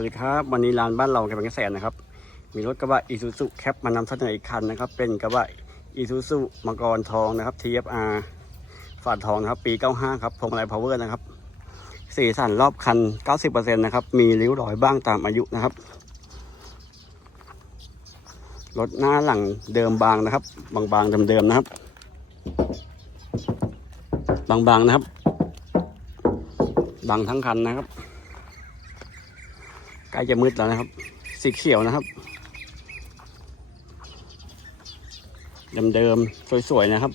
วัสดีครับ วันนี้ร้านบ้านเรากำลังเกษตรนะครับ มีรถกระบะอีซูซุแคปมานำเสนออีกคันนะครับ เป็นกระบะอีซูซุมังกรทองนะครับ TFR ฝาดทองนะครับ ปี 95 ครับพวงมาลัยพาวเวอร์นะครับ สีสันรอบคัน 90%นะครับ มีริ้วรอยบ้างตามอายุนะครับ รถหน้าหลังเดิมบางนะครับ บางๆเดิมๆนะครับ บางๆนะครับ บางทั้งคันนะครับ ล้จะมืดแล้วนะครับ สีเขียวนะครับเดิมๆสวยๆนะครับ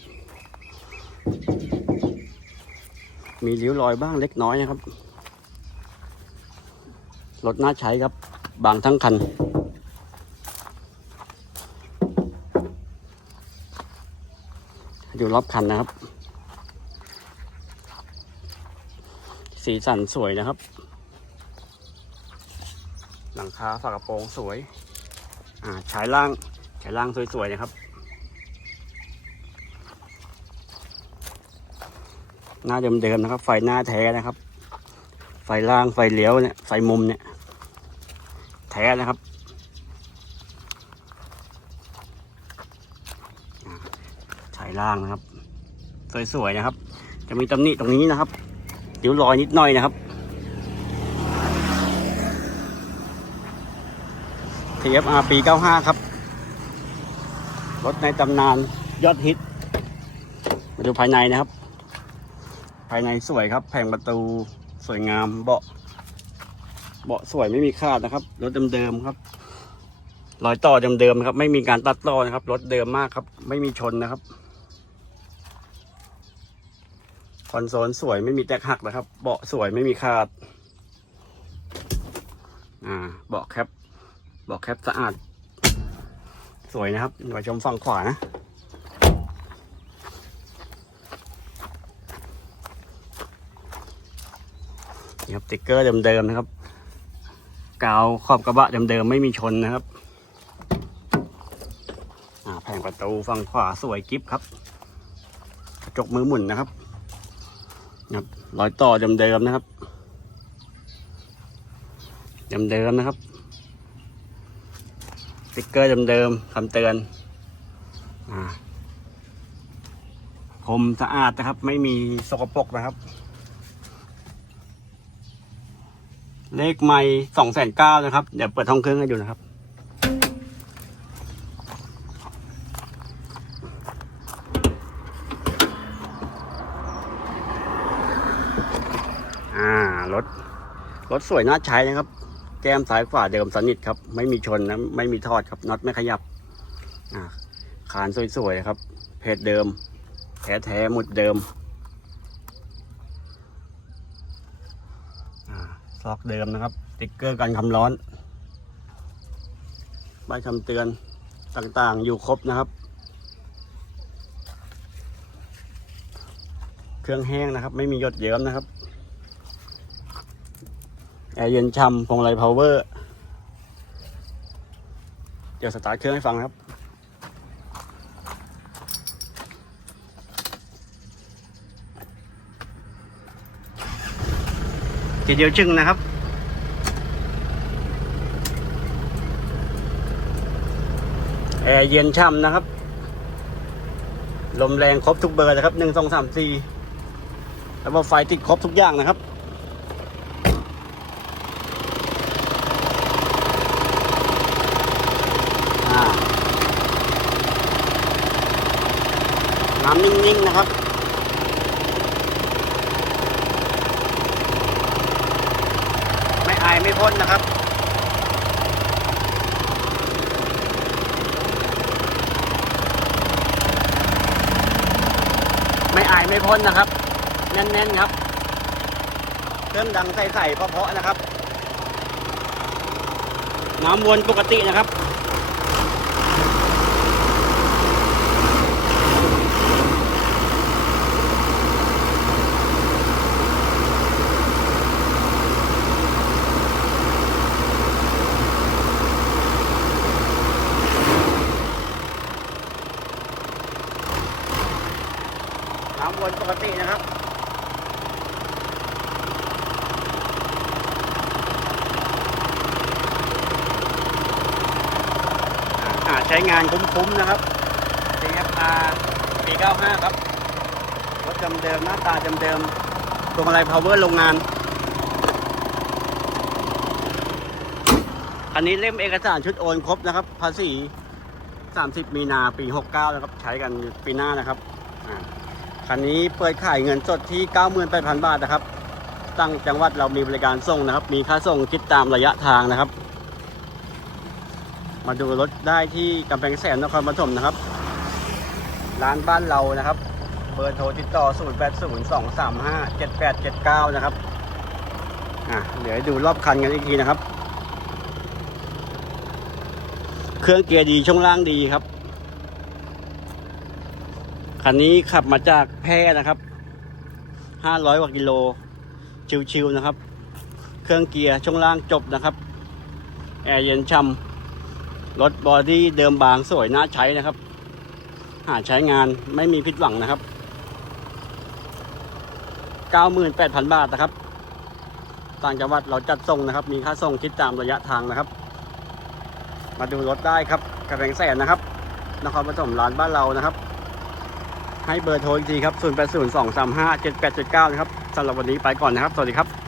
มีริ้วรอยบ้างเล็กน้อยนะครับรถน่าใช้ครับ บางทั้งคันอยู่รอบคันนะครับ สีสันสวยนะครับ หลังคาฝากระโปรงสวย อ่าฉายล่างฉายล่างสวยๆนะครับ หน้าเดิมๆนะครับ ไฟหน้าแท้นะครับ ไฟล่างไฟเลี้ยวเนี่ยไฟมุมเนี่ย แท้นะครับอ่าฉายล่างนะครับ สวยๆนะครับ จะมีตำหนิตรงนี้นะครับริ้วรอยนิดหน่อยนะครับ TFR ปี 95 ครับ รถในตำนานยอดฮิต มาดูภายในนะครับ ภายในสวยครับ แผงประตูสวยงามเบาะ เบาะสวยไม่มีคาดนะครับ รถเดิมๆครับ รอยต่อเดิมๆครับ ไม่มีการตัดต่อนะครับ รถเดิมมากครับ ไม่มีชนนะครับ คอนโซลสวยไม่มีแตกหักนะครับ เบาะสวยไม่มีคาด อ่า เบาะแคป บาะแคปสะอาด สวยนะครับมาชมฝั่งขวานะนี่ครับติ๊กเกอร์เดิมๆนะครับ กาวขอบกระบะเดิมๆไม่มีชนนะครับแผงประตูฝั่งขวาสวยกิฟครับกระจกมือหมุนนะครับนะครับรอยต่อเดิมๆนะครับเดิมๆนะครับ ติ๊กเกอร์เดิมๆคำเตือนอ่าคมสะอาดนะครับ ไม่มีสกปรกนะครับ เลขไม่สองแสนเก้านะครับ เดี๋ยวเปิดห้องเครื่องให้ดูนะครับอ่ารถ รถสวยน่าใช้นะครับ แก้มซ้ายขวาเดิมสนิทครับ ไม่มีชนนะไม่มีทอดครับน็อตไม่ขยับอ่าคานสวยๆครับ เพจเดิมแท้ๆหมุดเดิมอ่าซอกเดิมนะครับติ๊กเกอร์กันความร้อนใบคำเตือนต่างๆ อยู่ครบนะครับ เครื่องแห้งนะครับ ไม่มีหยดเยิ้มนะครับ แอร์เย็นช่ำพวงมาลัยพาวเวอร์ เดี๋ยวสตาร์ทเครื่องให้ฟังครับ ทีเดียวจึงนะครับแอร์เย็นช่ำนะครับ ลมแรงครบทุกเบอร์นะครับหนึ่งสองสามสี่แล้วก็ไฟติดครบทุกอย่างนะครับ น้ำนิ่งๆนะครับไม่อายไม่พ้นนะครับไม่อายไม่พ้นนะครับ แน่นๆครับเครื่องดังใส่ๆเพราะๆนะครับ น้ำวนปกตินะครับามวนปกตินะครับใช้งานคุ้มๆนะครับ CFR ปี95 ครับรถเดิมๆหน้าตาเดิมๆพวงมาลัยพาวเวอร์โรงงาน อันนี้เล่มเอกสารชุดโอนครบนะครับ ภาษี 30 มีนาปี 69 นะครับ ใช้กันปีหน้านะครับ คันนี้เปิดขายเงินสดที่ 98,000 บาทนะครับ ตั้งจังหวัดเรามีบริการส่งนะครับ มีค่าส่งคิดตามระยะทางนะครับ มาดูรถได้ที่กำแพงแสนนครปฐมนะครับ ร้านบ้านเรานะครับ เบอร์โทรติดต่อ 0802357879 นะครับ อะเดี๋ยวดูรอบคันกันอีกทีนะครับ เครื่องเกียร์ดีช่วงล่างดีครับ คันนี้ขับมาจากแพร่นะครับ500กว่ากิโล ชิวๆนะครับ เครื่องเกียร์ช่วงล่างจบนะครับ แอร์เย็นช่ำ รถบอดี้เดิมบางสวยน่าใช้นะครับ หาใช้งานไม่มีผิดหวังนะครับ 98,000 บาทนะครับ ต่างจังหวัดเราจัดส่งนะครับ มีค่าส่งคิดตามระยะทางนะครับ มาดูรถได้ครับกระแพงแสนนะครับ นครปฐมร้านบ้านเรานะครับ ให้เบอร์โทรอีกทีครับ 0802357879 นะครับสำหรับวันนี้ไปก่อนนะครับ สวัสดีครับ